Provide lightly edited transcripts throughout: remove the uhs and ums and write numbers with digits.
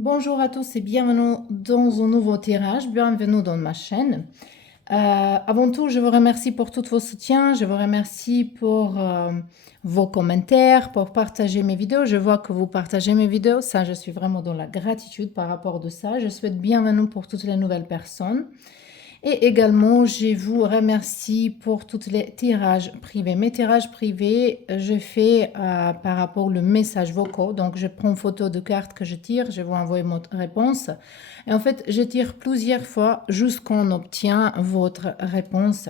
Bonjour à tous et bienvenue dans un nouveau tirage, bienvenue dans ma chaîne. Avant tout, je vous remercie pour tous vos soutiens, je vous remercie pour vos commentaires, pour partager mes vidéos. Je vois que vous partagez mes vidéos, ça je suis vraiment dans la gratitude par rapport de ça. Je souhaite bienvenue pour toutes les nouvelles personnes. Et également, je vous remercie pour tous les tirages privés. Mes tirages privés, je fais par rapport au message vocaux. Donc, je prends photo de carte que je tire, je vous envoie votre réponse. Et en fait, je tire plusieurs fois jusqu'on obtient votre réponse.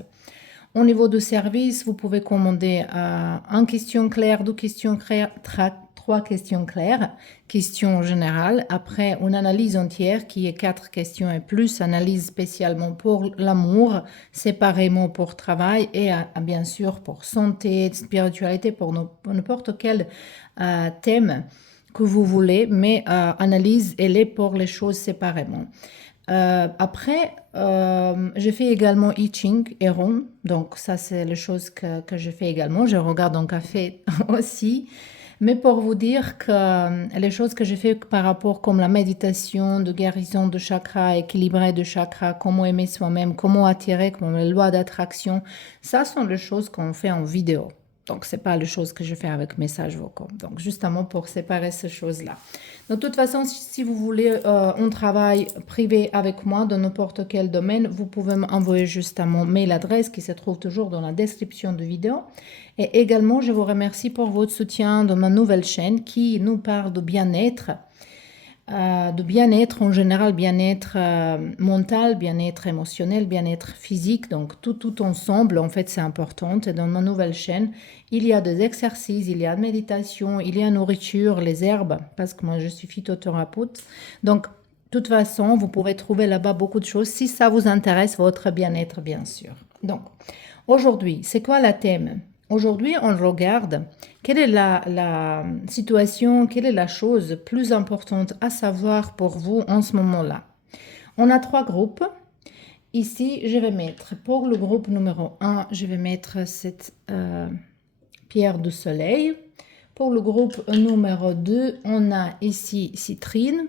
Au niveau du service, vous pouvez commander une question claire, deux questions claires, trois questions claires, questions générales. Après, une analyse entière qui est 4 questions et plus, analyse spécialement pour l'amour, séparément pour travail et bien sûr pour santé, spiritualité, pour n'importe quel thème que vous voulez, mais analyse, elle est pour les choses séparément. Après, je fais également I Ching et Rong. Donc, ça, c'est les choses que je fais également. Je regarde un café aussi. Mais pour vous dire que les choses que je fais par rapport comme la méditation, de guérison de chakras, équilibrer de chakras, comment aimer soi-même, comment attirer, comme les lois d'attraction, ça sont les choses qu'on fait en vidéo. Donc, ce n'est pas les choses que je fais avec messages vocaux. Donc, justement pour séparer ces choses-là. De toute façon, si vous voulez un travail privé avec moi dans n'importe quel domaine, vous pouvez m'envoyer juste à mon mail adresse qui se trouve toujours dans la description de vidéo. Et également, je vous remercie pour votre soutien dans ma nouvelle chaîne qui nous parle de bien-être en général, bien-être mental, bien-être émotionnel, bien-être physique, donc tout ensemble, en fait, c'est important. Et dans ma nouvelle chaîne, il y a des exercices, il y a de méditation, il y a nourriture, les herbes, parce que moi, je suis phytothérapeute. Donc, de toute façon, vous pouvez trouver là-bas beaucoup de choses si ça vous intéresse, votre bien-être, bien sûr. Donc, aujourd'hui, c'est quoi le thème? Aujourd'hui, on regarde quelle est la situation, quelle est la chose plus importante à savoir pour vous en ce moment-là. On a 3 groupes. Ici, je vais mettre, pour le groupe numéro 1, je vais mettre cette pierre de soleil. Pour le groupe numéro 2, on a ici citrine.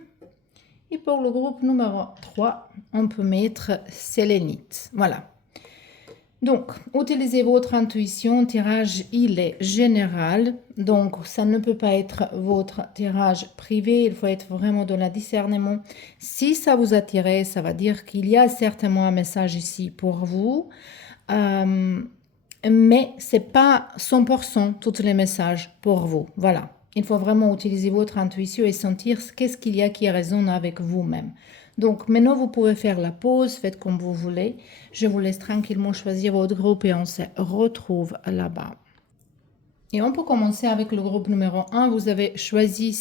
Et pour le groupe numéro 3, on peut mettre sélénite. Voilà. Donc, utilisez votre intuition. Tirage, il est général. Donc, ça ne peut pas être votre tirage privé. Il faut être vraiment dans le discernement. Si ça vous attire, ça va dire qu'il y a certainement un message ici pour vous. Mais ce n'est pas 100% tous les messages pour vous. Voilà. Il faut vraiment utiliser votre intuition et sentir qu'est-ce qu'il y a qui résonne avec vous-même. Donc maintenant, vous pouvez faire la pause, faites comme vous voulez. Je vous laisse tranquillement choisir votre groupe et on se retrouve là-bas. Et on peut commencer avec le groupe numéro 1. Vous avez choisi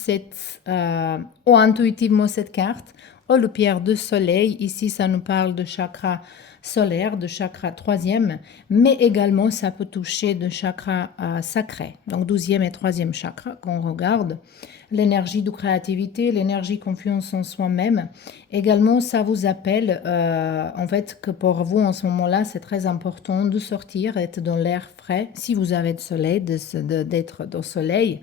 ou intuitivement cette carte, ou le pierre de soleil. Ici, ça nous parle de chakra solaire, de chakra troisième, mais également ça peut toucher de chakra sacré, donc 12e et 3e chakra qu'on regarde. L'énergie de créativité, l'énergie confiance en soi-même. Également, ça vous appelle, en fait, que pour vous, en ce moment-là, c'est très important de sortir, être dans l'air frais, si vous avez de soleil, d'être au soleil.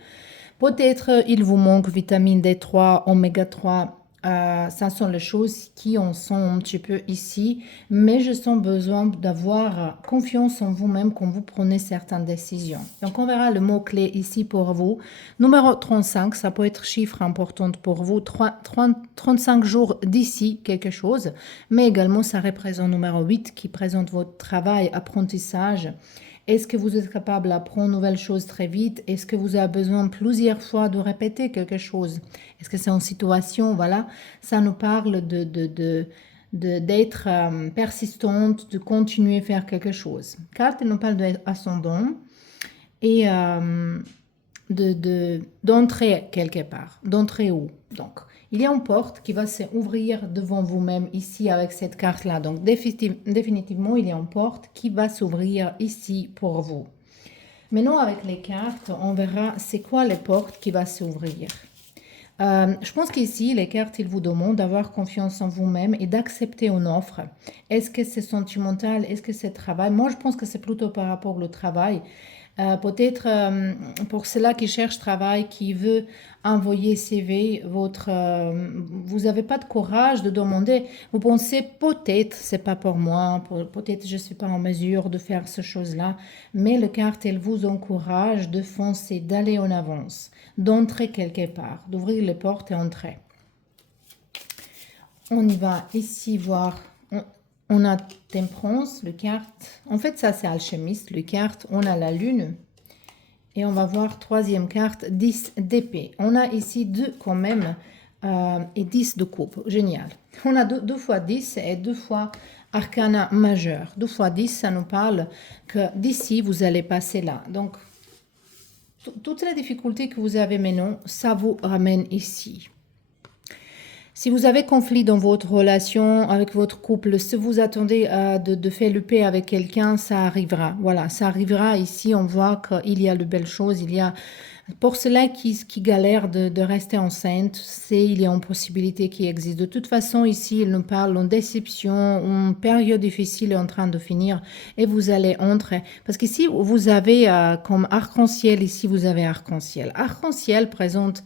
Peut-être il vous manque vitamine D3, oméga 3, ça sont les choses qui en sont un petit peu ici, mais je sens besoin d'avoir confiance en vous-même quand vous prenez certaines décisions. Donc on verra le mot-clé ici pour vous. Numéro 35, ça peut être chiffre important pour vous, 35 jours d'ici quelque chose, mais également ça représente numéro 8 qui présente votre travail, apprentissage. Est-ce que vous êtes capable d'apprendre de nouvelles choses très vite? Est-ce que vous avez besoin plusieurs fois de répéter quelque chose? Est-ce que c'est une situation, voilà, ça nous parle d'être persistante, de continuer à faire quelque chose. Carte nous parle d'ascendant et d'entrer quelque part. D'entrer où? Donc, il y a une porte qui va s'ouvrir devant vous-même ici avec cette carte-là. Donc, définitivement, il y a une porte qui va s'ouvrir ici pour vous. Maintenant, avec les cartes, on verra c'est quoi les portes qui va s'ouvrir. Je pense qu'ici, les cartes, ils vous demandent d'avoir confiance en vous-même et d'accepter une offre. Est-ce que c'est sentimental? Est-ce que c'est travail? Moi, je pense que c'est plutôt par rapport au travail. Peut-être pour ceux-là qui cherchent travail, qui veut envoyer CV, vous n'avez pas de courage de demander. Vous pensez peut-être c'est pas pour moi, peut-être je suis pas en mesure de faire ce chose-là, mais le carte elle vous encourage de foncer, d'aller en avance, d'entrer quelque part, d'ouvrir les portes et entrer. On y va ici voir. On a Temperance, le carte. En fait, ça, c'est alchimiste, le carte. On a la lune. Et on va voir troisième carte, 10 d'épée. On a ici 2 quand même et 10 de coupe. Génial. On a 2 fois 10 et 2 fois arcana majeur. 2 fois 10, ça nous parle que d'ici, vous allez passer là. Donc, toutes les difficultés que vous avez maintenant, ça vous ramène ici. Si vous avez conflit dans votre relation avec votre couple, si vous attendez de faire le paix avec quelqu'un, ça arrivera. Voilà, ça arrivera ici. On voit qu'il y a de belles choses. Il y a, pour ceux-là qui galèrent de rester enceinte, il y a une possibilité qui existe. De toute façon, ici, il nous parle d'une déception, une période difficile est en train de finir et vous allez entrer. Parce qu'ici, vous avez comme arc-en-ciel, ici, vous avez arc-en-ciel. Arc-en-ciel présente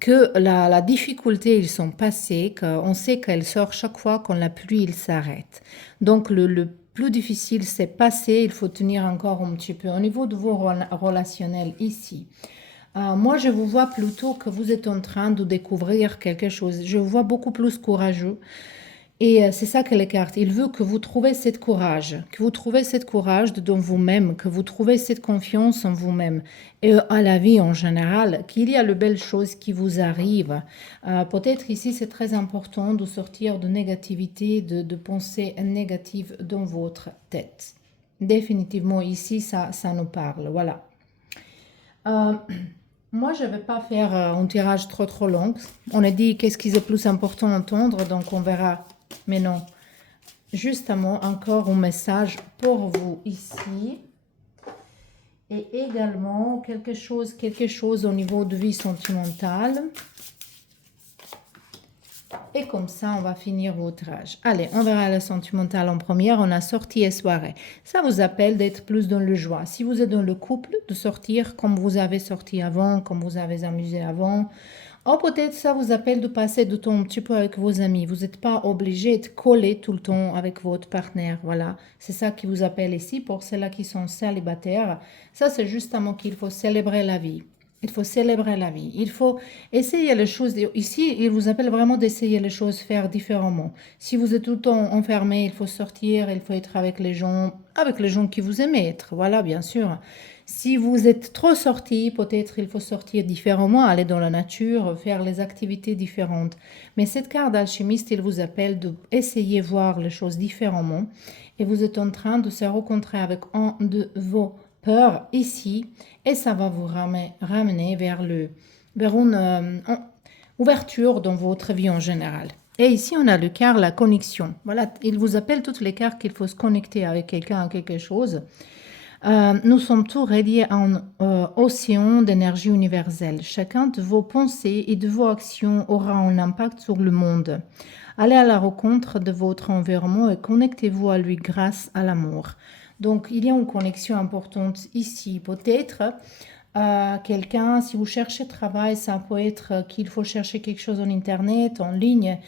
que la difficulté, ils sont passés, qu'on sait qu'elle sort chaque fois quand la pluie, il s'arrête. Donc, le plus difficile, c'est passé, il faut tenir encore un petit peu. Au niveau de vos relationnels ici, moi, je vous vois plutôt que vous êtes en train de découvrir quelque chose. Je vous vois beaucoup plus courageux. Et c'est ça que les cartes. Il veut que vous trouviez cette courage, que vous trouviez cette courage dans vous-même, que vous trouviez cette confiance en vous-même et à la vie en général, qu'il y a de belles choses qui vous arrivent. Peut-être ici, c'est très important de sortir de négativité, de pensées négatives dans votre tête. Définitivement, ici, ça nous parle. Voilà. Moi, je ne vais pas faire un tirage trop long. On a dit qu'est-ce qui est le plus important à entendre, donc on verra. Mais non, justement, encore un message pour vous ici. Et également quelque chose au niveau de vie sentimentale. Et comme ça, on va finir votre tirage. Allez, on verra le sentimental en première. On a sortie et soirée. Ça vous appelle d'être plus dans le joie. Si vous êtes dans le couple, de sortir comme vous avez sorti avant, comme vous avez amusé avant. Ou peut-être ça vous appelle de passer du temps un petit peu avec vos amis. Vous n'êtes pas obligé de coller tout le temps avec votre partenaire. Voilà, c'est ça qui vous appelle ici. Pour ceux-là qui sont célibataires, ça c'est justement qu'il faut célébrer la vie. Il faut célébrer la vie. Il faut essayer les choses. Ici, il vous appelle vraiment d'essayer les choses, faire différemment. Si vous êtes tout le temps enfermé, il faut sortir, il faut être avec les gens qui vous aimez être. Voilà, bien sûr. Si vous êtes trop sorti, peut-être il faut sortir différemment, aller dans la nature, faire les activités différentes. Mais cette carte d'alchimiste, il vous appelle d'essayer de voir les choses différemment. Et vous êtes en train de se rencontrer avec un de vos peurs ici. Et ça va vous ramener vers une ouverture dans votre vie en général. Et ici, on a le cœur, la connexion. Voilà, il vous appelle toutes les cartes qu'il faut se connecter avec quelqu'un, à quelque chose. Nous sommes tous reliés à un océan d'énergie universelle. Chacun de vos pensées et de vos actions aura un impact sur le monde. Allez à la rencontre de votre environnement et connectez-vous à lui grâce à l'amour. Donc, il y a une connexion importante ici. Peut-être quelqu'un, si vous cherchez travail, ça peut être qu'il faut chercher quelque chose en Internet, en ligne,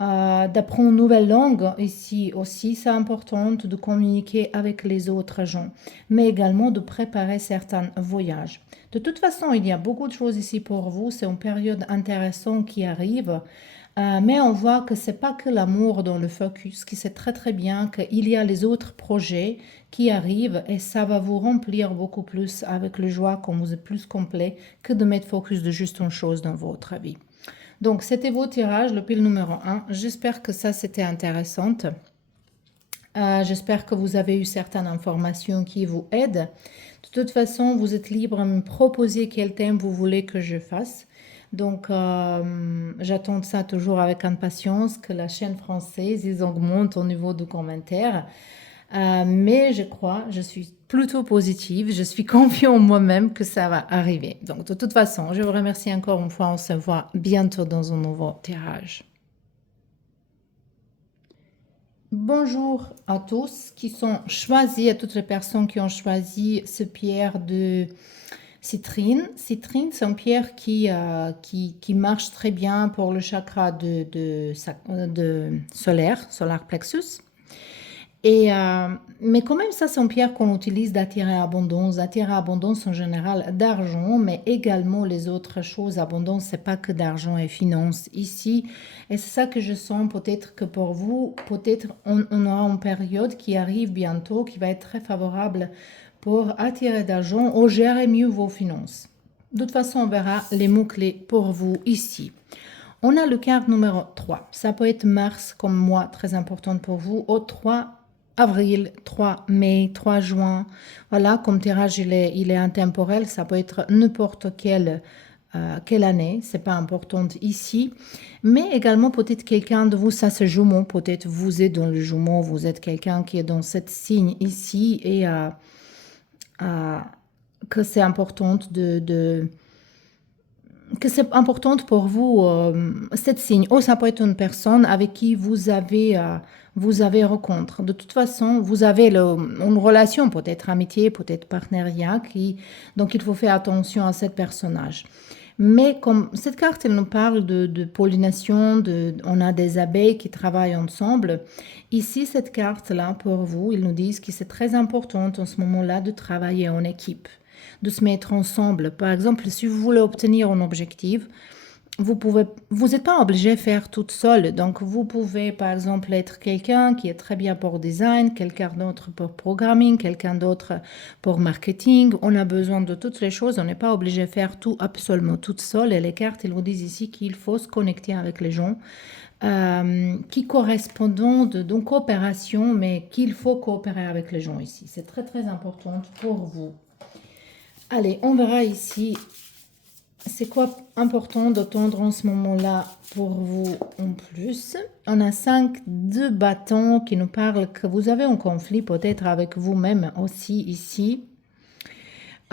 d'apprendre une nouvelle langue. Ici aussi, c'est important de communiquer avec les autres gens, mais également de préparer certains voyages. De toute façon, il y a beaucoup de choses ici pour vous. C'est une période intéressante qui arrive. Mais on voit que c'est pas que l'amour dans le focus, qui c'est très très bien qu'il y a les autres projets qui arrivent et ça va vous remplir beaucoup plus avec le joie quand vous êtes plus complet que de mettre focus de juste une chose dans votre vie. Donc, c'était vos tirages, le pile numéro 1. J'espère que ça, c'était intéressant. J'espère que vous avez eu certaines informations qui vous aident. De toute façon, vous êtes libre de me proposer quel thème vous voulez que je fasse. Donc, j'attends ça toujours avec impatience que la chaîne française, ils augmentent au niveau de commentaires. Mais je suis plutôt positive, je suis confiante en moi-même que ça va arriver. Donc, de toute façon, je vous remercie encore une fois. On se voit bientôt dans un nouveau tirage. Bonjour à tous qui sont choisis, à toutes les personnes qui ont choisi ce pierre de citrine. Citrine, c'est une pierre qui marche très bien pour le chakra de solar plexus. Mais quand même, ça, c'est une pierre qu'on utilise d'attirer abondance en général d'argent, mais également les autres choses. Abondance, c'est pas que d'argent et finances ici. Et c'est ça que je sens peut-être que pour vous, peut-être on aura une période qui arrive bientôt, qui va être très favorable pour attirer d'argent ou gérer mieux vos finances. De toute façon, on verra les mots-clés pour vous ici. On a le carte numéro 3. Ça peut être Mars comme mois très importante pour vous, au 3 avril, 3 mai, 3 juin. Voilà, comme tirage, il est intemporel. Ça peut être n'importe quelle année. C'est pas important ici. Mais également, peut-être quelqu'un de vous, ça c'est Jumeau. Peut-être vous êtes dans le Jumeau, vous êtes quelqu'un qui est dans cette signe ici et que c'est important que c'est importante pour vous cette signe. Oh, ça peut être une personne avec qui vous avez rencontre. De toute façon, vous avez une relation, peut-être amitié, peut-être partenariat, donc il faut faire attention à ce personnage. Mais comme cette carte, elle nous parle de pollination, on a des abeilles qui travaillent ensemble. Ici, cette carte-là, pour vous, ils nous disent que c'est très important en ce moment-là de travailler en équipe, de se mettre ensemble. Par exemple, si vous voulez obtenir un objectif, vous n'êtes pas obligé de faire toute seule. Donc, vous pouvez, par exemple, être quelqu'un qui est très bien pour design, quelqu'un d'autre pour programming, quelqu'un d'autre pour marketing. On a besoin de toutes les choses. On n'est pas obligé de faire tout absolument toute seule. Et les cartes, ils vous disent ici qu'il faut se connecter avec les gens qui correspondent d'une coopération, mais qu'il faut coopérer avec les gens ici. C'est très, très important pour vous. Allez, on verra ici. C'est quoi important d'attendre en ce moment-là pour vous en plus? On a 5 de bâtons qui nous parlent que vous avez un conflit peut-être avec vous-même aussi ici.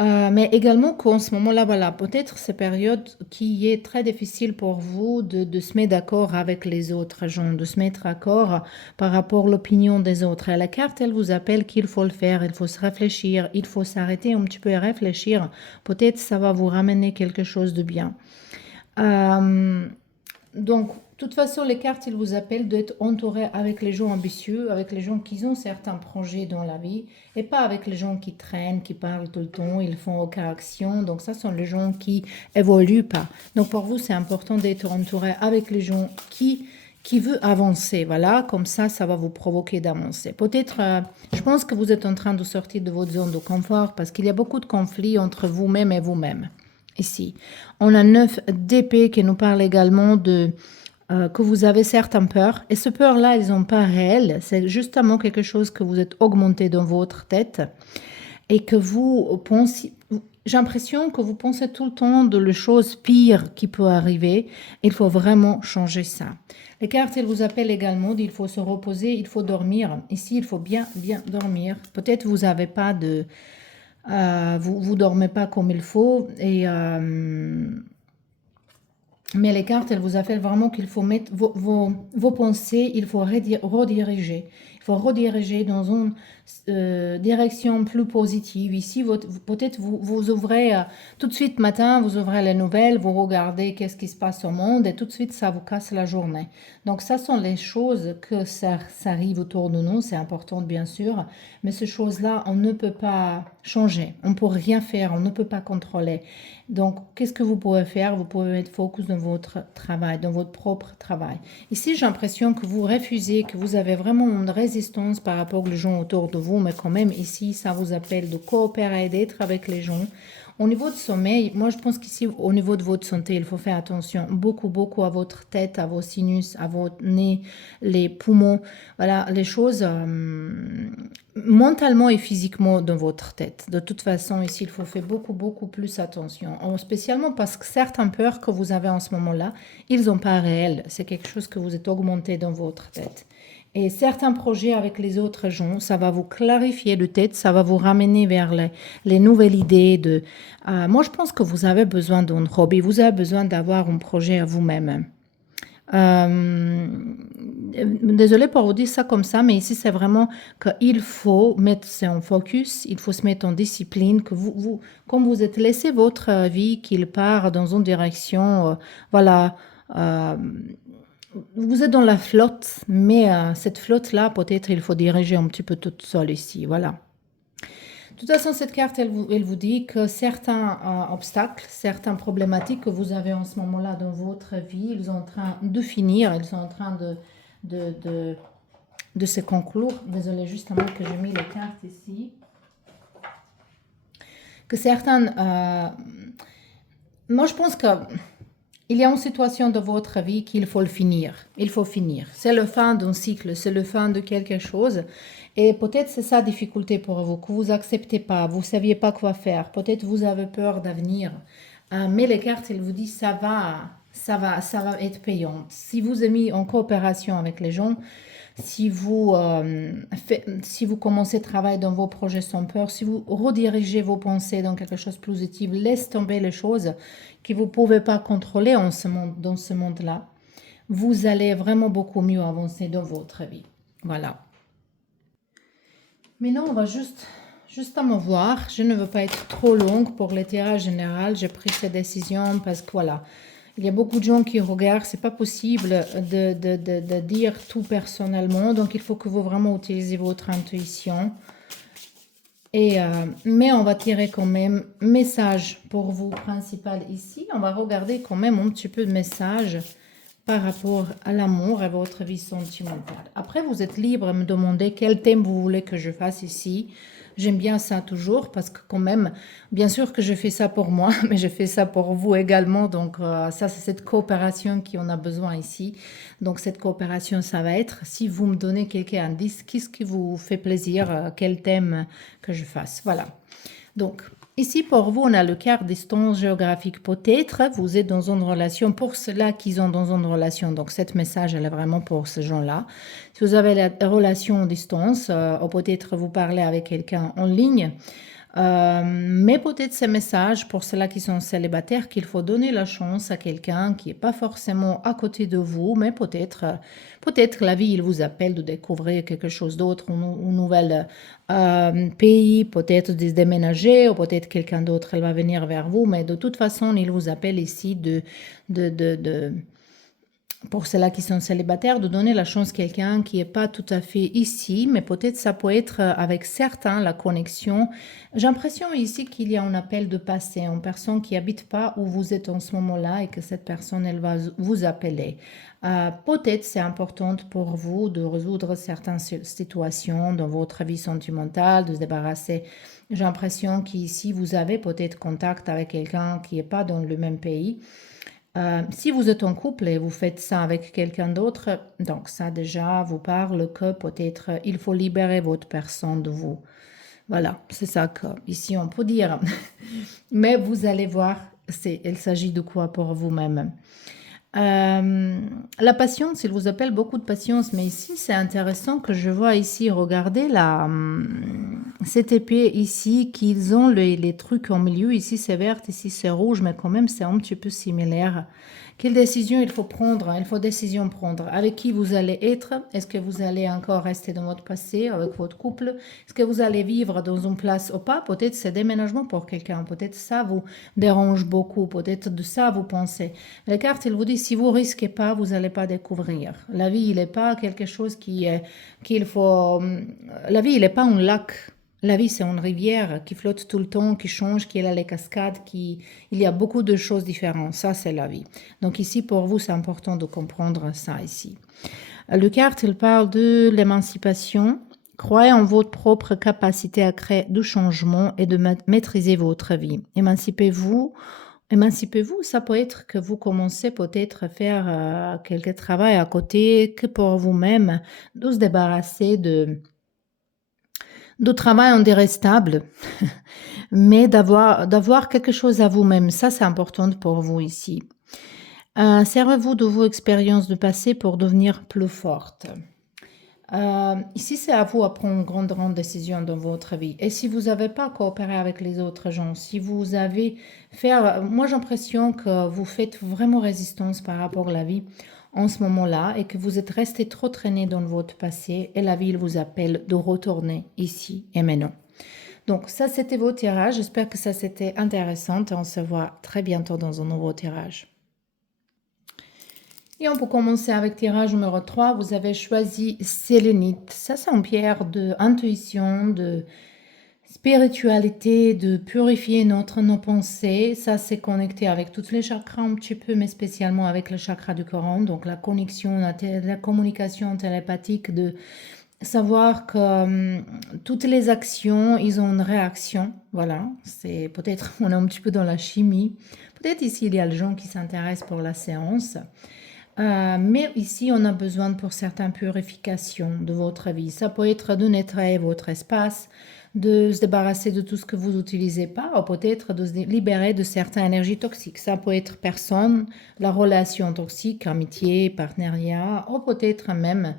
Mais également qu'en ce moment-là, voilà, peut-être cette période qui est très difficile pour vous de se mettre d'accord avec les autres gens, de se mettre d'accord par rapport à l'opinion des autres. Et la carte, elle vous appelle qu'il faut le faire, il faut se réfléchir, il faut s'arrêter un petit peu et réfléchir. Peut-être ça va vous ramener quelque chose de bien. Donc, de toute façon, les cartes, ils vous appellent d'être entouré avec les gens ambitieux, avec les gens qui ont certains projets dans la vie, et pas avec les gens qui traînent, qui parlent tout le temps, ils font aucune action. Donc, ça sont les gens qui évoluent pas. Donc, pour vous, c'est important d'être entouré avec les gens qui veulent avancer. Voilà, comme ça va vous provoquer d'avancer. Peut-être, je pense que vous êtes en train de sortir de votre zone de confort parce qu'il y a beaucoup de conflits entre vous-même et vous-même. Ici, on a 9 d'épée qui nous parle également de que vous avez certaines peurs. Et ces peurs-là, elles sont pas réelles. C'est justement quelque chose que vous êtes augmenté dans votre tête et que vous pensez. J'ai l'impression que vous pensez tout le temps de les choses pires qui peuvent arriver. Il faut vraiment changer ça. Les cartes, elles vous appellent également. Il faut se reposer, il faut dormir. Ici, il faut bien dormir. Peut-être vous n'avez pas de... vous dormez pas comme il faut mais les cartes, elles vous appellent vraiment qu'il faut mettre vos pensées, il faut rediriger. Il faut rediriger dans une direction plus positive. Ici, peut-être vous ouvrez tout de suite matin, vous ouvrez les nouvelles, vous regardez qu'est-ce qui se passe au monde et tout de suite, ça vous casse la journée. Donc, ça sont les choses que ça arrive autour de nous. C'est important, bien sûr. Mais ces choses-là, on ne peut pas changer. On ne peut rien faire. On ne peut pas contrôler. Donc, qu'est-ce que vous pouvez faire? Vous pouvez être focus dans votre travail, dans votre propre travail. Ici, j'ai l'impression que vous refusez, que vous avez vraiment une résistance par rapport aux gens autour de vous, mais quand même, ici, ça vous appelle de coopérer, d'être avec les gens. Au niveau de sommeil, moi, je pense qu'ici, au niveau de votre santé, il faut faire attention beaucoup à votre tête, à vos sinus, à votre nez, les poumons. Voilà, les choses mentalement et physiquement dans votre tête. De toute façon, ici, il faut faire beaucoup plus attention. Spécialement parce que certaines peurs que vous avez en ce moment-là, ils sont pas réels. C'est quelque chose que vous êtes augmenté dans votre tête. Et certains projets avec les autres gens, ça va vous clarifier de tête, ça va vous ramener vers les nouvelles idées. Moi, je pense que vous avez besoin d'un hobby, vous avez besoin d'avoir un projet à vous-même. Désolée pour vous dire ça comme ça, mais ici, c'est vraiment qu'il faut mettre ça en focus, il faut se mettre en discipline, que comme vous êtes laissé votre vie, qu'il part dans une direction, voilà, euh, vous êtes dans la flotte, mais cette flotte-là, peut-être il faut diriger un petit peu toute seule ici, voilà. De toute façon, cette carte, elle vous dit que certains obstacles, certaines problématiques que vous avez en ce moment-là dans votre vie, ils sont en train de finir, ils sont en train de, de, de se conclure. Désolée, justement que j'ai mis les cartes ici. Que certaines... moi, je pense que il y a une situation de votre vie qu'il faut le finir. Il faut finir. C'est le fin d'un cycle, c'est le fin de quelque chose. Et peut-être c'est ça la difficulté pour vous, que vous acceptez pas, vous saviez pas quoi faire. Peut-être vous avez peur d'avenir. Mais les cartes, elles vous disent ça va être payant. Si vous êtes mis en coopération avec les gens, si vous commencez à travailler dans vos projets sans peur, si vous redirigez vos pensées dans quelque chose de positif, laissez tomber les choses que vous ne pouvez pas contrôler dans ce monde-là, vous allez vraiment beaucoup mieux avancer dans votre vie. Voilà. Maintenant, on va justement voir. Je ne veux pas être trop longue pour le tirage général. J'ai pris cette décision parce que voilà, il y a beaucoup de gens qui regardent. C'est pas possible de dire tout personnellement. Donc, il faut que vous vraiment utilisez votre intuition. Mais on va tirer quand même message pour vous principal ici. On va regarder quand même un petit peu de message par rapport à l'amour et votre vie sentimentale. Après, vous êtes libre de me demander quel thème vous voulez que je fasse ici. J'aime bien ça toujours parce que quand même, bien sûr que je fais ça pour moi, mais je fais ça pour vous également. Donc ça, c'est cette coopération qu'on a besoin ici. Donc cette coopération, ça va être, si vous me donnez quelques indices, qu'est-ce qui vous fait plaisir, quel thème que je fasse. Voilà. Donc, ici, pour vous, on a le quart distance géographique. Peut-être vous êtes dans une relation pour ceux-là qui sont dans une relation. Donc, cette message, elle est vraiment pour ces gens-là. Si vous avez la relation en distance, ou peut-être vous parlez avec quelqu'un en ligne, mais peut-être ce message pour ceux-là qui sont célibataires qu'il faut donner la chance à quelqu'un qui n'est pas forcément à côté de vous, mais peut-être la vie il vous appelle de découvrir quelque chose d'autre, un nouvel pays, peut-être de se déménager ou peut-être quelqu'un d'autre elle va venir vers vous, mais de toute façon il vous appelle ici pour ceux-là qui sont célibataires, de donner la chance à quelqu'un qui n'est pas tout à fait ici, mais peut-être ça peut être avec certains la connexion. J'ai l'impression ici qu'il y a un appel de passé, une personne qui n'habite pas où vous êtes en ce moment-là et que cette personne, elle va vous appeler. Peut-être c'est important pour vous de résoudre certaines situations dans votre vie sentimentale, de se débarrasser. J'ai l'impression qu'ici, vous avez peut-être contact avec quelqu'un qui n'est pas dans le même pays. Si vous êtes en couple et vous faites ça avec quelqu'un d'autre, donc ça déjà vous parle que peut-être il faut libérer votre personne de vous. Voilà, c'est ça que ici on peut dire. Mais vous allez voir, il s'agit de quoi pour vous-même. La patience, il vous appelle beaucoup de patience, mais ici c'est intéressant que je vois ici, regardez cette épée ici, qu'ils ont les trucs en milieu, ici c'est vert, ici c'est rouge, mais quand même c'est un petit peu similaire. Quelle décision il faut prendre? Il faut décision prendre. Avec qui vous allez être? Est-ce que vous allez encore rester dans votre passé avec votre couple? Est-ce que vous allez vivre dans une place ou pas? Peut-être c'est déménagement pour quelqu'un. Peut-être ça vous dérange beaucoup. Peut-être de ça vous pensez. La carte, il vous dit, si vous risquez pas, vous n'allez pas découvrir. La vie, il n'est pas quelque chose qu'il faut... La vie, il n'est pas un lac. La vie, c'est une rivière qui flotte tout le temps, qui change, qui a les cascades, il y a beaucoup de choses différentes. Ça, c'est la vie. Donc ici, pour vous, c'est important de comprendre ça ici. Le carte, il parle de l'émancipation. Croyez en votre propre capacité à créer du changement et de maîtriser votre vie. Émancipez-vous. Émancipez-vous, ça peut être que vous commencez peut-être à faire quelques travail à côté, que pour vous-même, de se débarrasser de travail, on dirait stable, mais d'avoir quelque chose à vous-même. Ça, c'est important pour vous ici. Servez-vous de vos expériences du passé pour devenir plus forte. Ici, c'est à vous à prendre une grande décision dans votre vie. Et si vous n'avez pas coopéré avec les autres gens, si vous avez fait... Moi, j'ai l'impression que vous faites vraiment résistance par rapport à la vie en ce moment-là et que vous êtes resté trop traîné dans votre passé et la vie vous appelle de retourner ici et maintenant. Donc ça, c'était vos tirages. J'espère que ça, c'était intéressant et on se voit très bientôt dans un nouveau tirage. Et on peut commencer avec tirage numéro 3. Vous avez choisi sélénite. Ça, c'est une pierre d'intuition, de spiritualité, de purifier nos pensées. Ça, c'est connecté avec tous les chakras un petit peu, mais spécialement avec le chakra du Coran. Donc, la connexion, la communication télépathique, de savoir que toutes les actions, ils ont une réaction. Voilà, c'est peut-être, on est un petit peu dans la chimie. Peut-être ici, il y a les gens qui s'intéressent pour la séance. Mais ici, on a besoin pour certaines purifications de votre vie. Ça peut être de nettoyer votre espace, de se débarrasser de tout ce que vous n'utilisez pas, ou peut-être de se libérer de certaines énergies toxiques. Ça peut être personne, la relation toxique, amitié, partenariat, ou peut-être même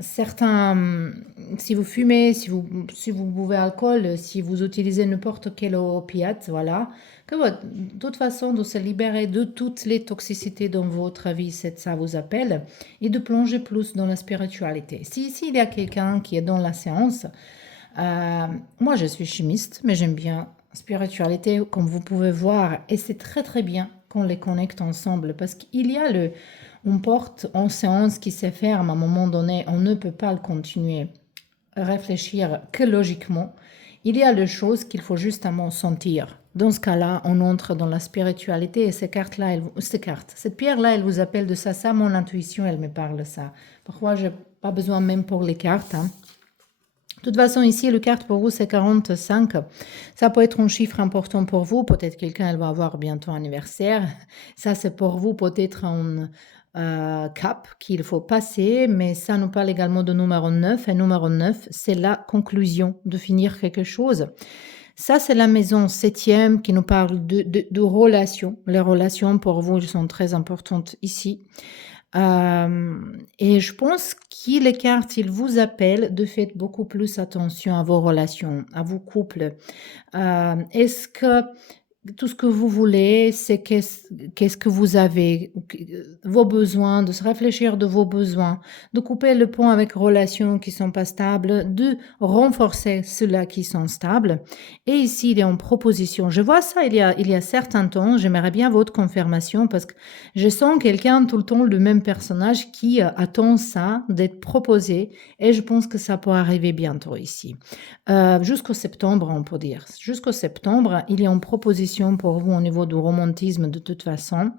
certains, si vous fumez, si vous buvez alcool, si vous utilisez n'importe quel opiate, voilà, que de toute façon, de se libérer de toutes les toxicités dans votre vie, ça vous appelle, et de plonger plus dans la spiritualité. Si ici, il y a quelqu'un qui est dans la séance, moi, je suis chimiste, mais j'aime bien spiritualité, comme vous pouvez voir, et c'est très bien qu'on les connecte ensemble, parce qu'il y a une porte en séance qui se ferme à un moment donné, on ne peut pas le continuer, réfléchir que logiquement. Il y a des choses qu'il faut justement sentir. Dans ce cas-là, on entre dans la spiritualité et cette pierre-là, elle vous appelle de ça. Mon intuition, elle me parle de ça. Parfois, je n'ai pas besoin même pour les cartes. De toute façon, ici, le carte pour vous, c'est 45. Ça peut être un chiffre important pour vous. Peut-être quelqu'un, elle va avoir bientôt un anniversaire. Ça, c'est pour vous peut-être un cap qu'il faut passer. Mais ça nous parle également de numéro 9. Et numéro 9, c'est la conclusion de finir quelque chose. Ça, c'est la maison 7e qui nous parle de relations. Les relations, pour vous, elles sont très importantes ici. Et je pense qu'il écarte, il vous appelle de faire beaucoup plus attention à vos relations, à vos couples. Est-ce que tout ce que vous voulez, c'est qu'est-ce que vous avez, vos besoins, de se réfléchir de vos besoins, de couper le pont avec relations qui sont pas stables, de renforcer ceux-là qui sont stables. Et ici, il est en proposition. Je vois ça il y a certains temps. J'aimerais bien votre confirmation parce que je sens quelqu'un tout le temps, le même personnage qui attend ça d'être proposé. Et je pense que ça peut arriver bientôt ici. Jusqu'au septembre, on peut dire. Jusqu'au septembre, il y a une proposition pour vous au niveau du romantisme de toute façon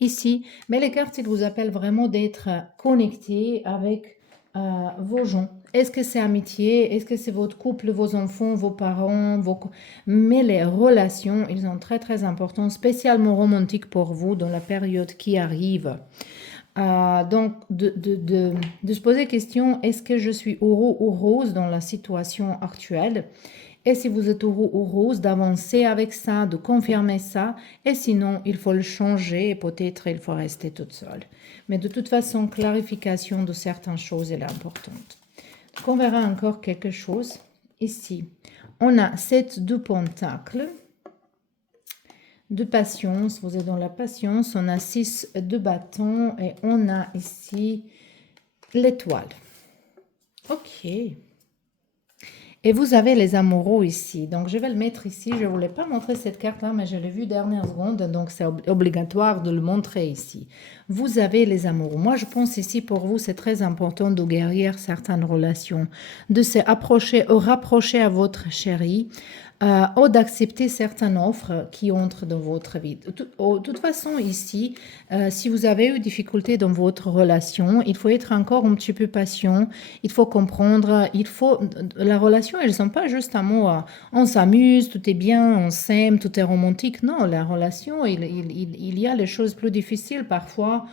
ici. Mais les cartes, ils vous appellent vraiment d'être connectés avec vos gens. Est-ce que c'est amitié? Est-ce que c'est votre couple, vos enfants, vos parents? Mais les relations, ils sont très importants, spécialement romantiques pour vous dans la période qui arrive. Donc, de se poser la question, est-ce que je suis heureux ou rose dans la situation actuelle? Et si vous êtes heureux ou rose, d'avancer avec ça, de confirmer ça. Et sinon, il faut le changer et peut-être il faut rester toute seule. Mais de toute façon, clarification de certaines choses est importante. Donc, on verra encore quelque chose. Ici, on a 7 de pentacles. De patience, vous êtes dans la patience, on a 6 de bâtons et on a ici l'étoile. Ok. Et vous avez les amoureux ici. Donc, je vais le mettre ici. Je ne voulais pas montrer cette carte-là, mais je l'ai vue dernière seconde. Donc, c'est obligatoire de le montrer ici. Vous avez les amoureux. Moi, je pense ici, pour vous, c'est très important de guérir certaines relations, de se rapprocher à votre chéri, ou d'accepter certaines offres qui entrent dans votre vie. De toute façon, ici, si vous avez eu des difficultés dans votre relation, il faut être encore un petit peu patient, il faut comprendre, la relation, elles ne sont pas juste un mot, on s'amuse, tout est bien, on s'aime, tout est romantique. Non, la relation, il y a les choses plus difficiles parfois.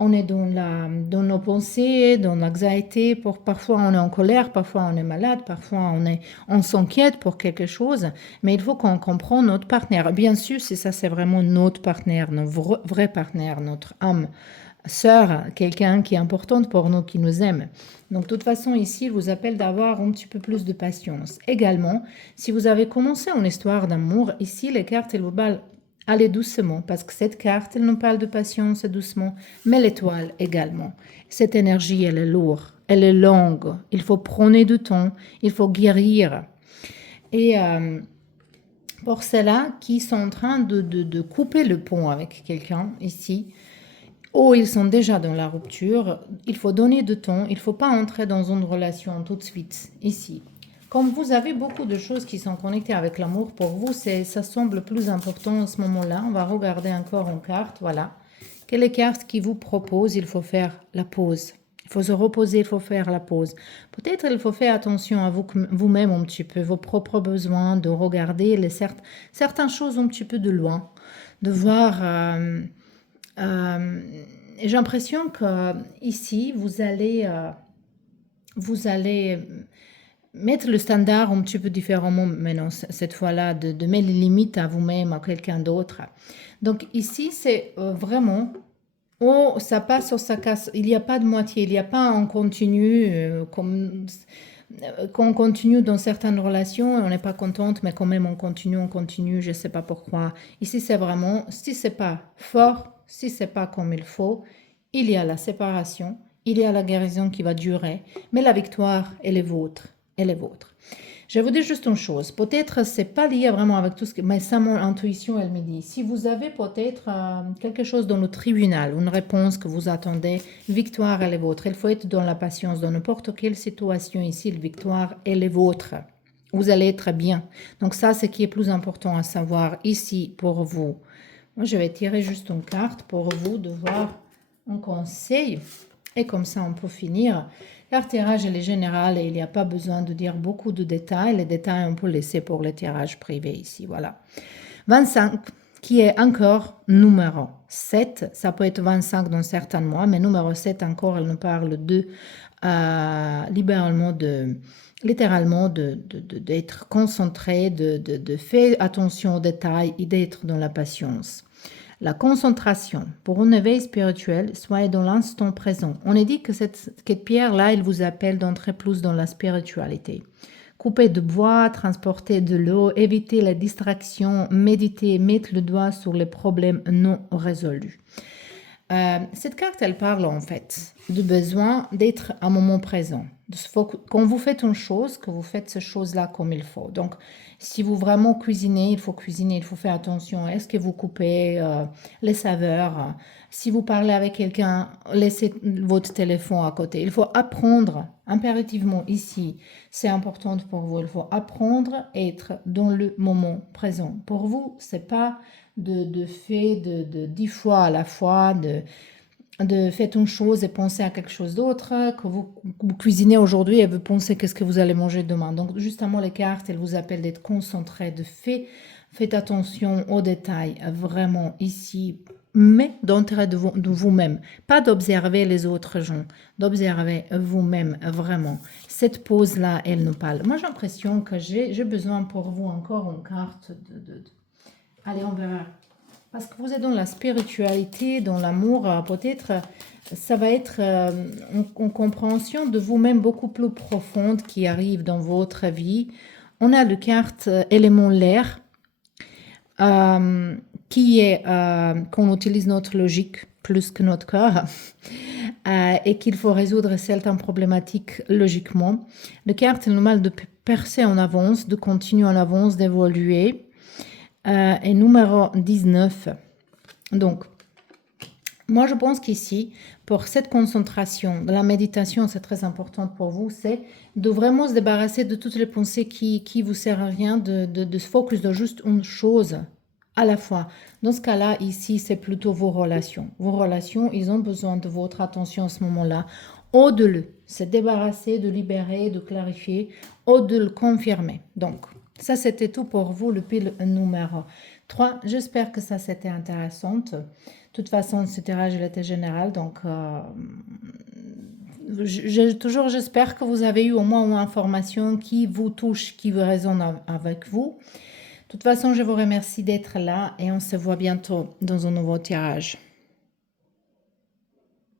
On est dans nos pensées, dans l'anxiété, parfois on est en colère, parfois on est malade, parfois on s'inquiète pour quelque chose, mais il faut qu'on comprenne notre partenaire. Bien sûr, si ça c'est vraiment notre partenaire, notre vrai partenaire, notre âme sœur, quelqu'un qui est importante pour nous, qui nous aime. Donc, de toute façon, ici, il vous appelle d'avoir un petit peu plus de patience. Également, si vous avez commencé une histoire d'amour, ici, les cartes, elles vous parlent allez doucement, parce que cette carte, elle nous parle de patience et doucement, mais l'étoile également. Cette énergie, elle est lourde, elle est longue, il faut prendre du temps, il faut guérir. Et pour ceux-là qui sont en train de couper le pont avec quelqu'un ici, ou ils sont déjà dans la rupture, il faut donner du temps, il ne faut pas entrer dans une relation tout de suite ici. Comme vous avez beaucoup de choses qui sont connectées avec l'amour, pour vous, ça semble plus important en ce moment-là. On va regarder encore en carte, voilà. Quelles cartes qui vous proposent, il faut faire la pause. Il faut se reposer, il faut faire la pause. Peut-être il faut faire attention à vous-même un petit peu, vos propres besoins, de regarder certaines choses un petit peu de loin, de voir... j'ai l'impression que ici, vous allez mettre le standard un petit peu différemment maintenant, cette fois-là, de mettre les limites à vous-même, à quelqu'un d'autre. Donc ici, c'est vraiment, oh, ça passe ou ça casse. Il n'y a pas de moitié, il n'y a pas un continu, comme qu'on continue dans certaines relations et on n'est pas contente, mais quand même on continue, je ne sais pas pourquoi. Ici, c'est vraiment, si c'est pas fort, si c'est pas comme il faut, il y a la séparation, il y a la guérison qui va durer, mais la victoire, elle est vôtre. Elle est vôtre. Je vais vous dire juste une chose. Peut-être c'est pas lié vraiment avec tout ce que... Mais ça, mon intuition, elle me dit. Si vous avez peut-être quelque chose dans le tribunal, une réponse que vous attendez, victoire, elle est vôtre. Il faut être dans la patience. Dans n'importe quelle situation ici, la victoire, elle est vôtre. Vous allez être bien. Donc ça, c'est ce qui est plus important à savoir ici pour vous. Moi, je vais tirer juste une carte pour vous de voir un conseil. Et comme ça, on peut finir. Car tirage, elle est générale et il n'y a pas besoin de dire beaucoup de détails. Les détails, on peut laisser pour les tirages privés ici. Voilà. 25, qui est encore numéro 7. Ça peut être 25 dans certains mois, mais numéro 7 encore, elle nous parle de littéralement d'être concentré, de faire attention aux détails et d'être dans la patience. La concentration. Pour un éveil spirituel, soyez dans l'instant présent. On a dit que cette pierre-là, il vous appelle d'entrer plus dans la spiritualité. Couper de bois, transporter de l'eau, éviter la distraction, méditer, mettre le doigt sur les problèmes non résolus. Cette carte, elle parle en fait du besoin d'être à un moment présent. Quand vous faites une chose, que vous faites ces choses-là comme il faut. Donc, si vous vraiment cuisinez, il faut faire attention. Est-ce que vous coupez les saveurs? Si vous parlez avec quelqu'un, laissez votre téléphone à côté. Il faut apprendre impérativement ici. C'est important pour vous. Il faut apprendre à être dans le moment présent. Pour vous, c'est pas de fait de 10 fois à la fois, de faire une chose et penser à quelque chose d'autre, que vous cuisinez aujourd'hui et vous pensez qu'est-ce que vous allez manger demain. Donc justement, les cartes, elles vous appellent d'être concentré, faites attention aux détails, vraiment ici, mais d'entrer de vous-même, pas d'observer les autres gens, d'observer vous-même vraiment. Cette pause-là, elle nous parle. Moi, j'ai l'impression que j'ai besoin pour vous encore une carte Allez, on verra. Parce que vous êtes dans la spiritualité, dans l'amour, peut-être ça va être une compréhension de vous-même beaucoup plus profonde qui arrive dans votre vie. On a la carte élément l'air, qui est qu'on utilise notre logique plus que notre corps et qu'il faut résoudre certaines problématiques logiquement. La carte est normale de percer en avance, de continuer en avance, d'évoluer. Et numéro 19. Donc, moi, je pense qu'ici, pour cette concentration, de la méditation, c'est très important pour vous, c'est de vraiment se débarrasser de toutes les pensées qui vous servent à rien, de se focus sur juste une chose à la fois. Dans ce cas-là, ici, c'est plutôt vos relations. Vos relations, ils ont besoin de votre attention à ce moment-là. Ou de le se débarrasser, de libérer, de clarifier, ou de le confirmer. Donc, ça, c'était tout pour vous, le pile numéro 3. J'espère que ça, c'était intéressant. De toute façon, ce tirage, il était général. Donc, j'espère que vous avez eu au moins une information qui vous touche, qui vous résonne avec vous. De toute façon, je vous remercie d'être là et on se voit bientôt dans un nouveau tirage.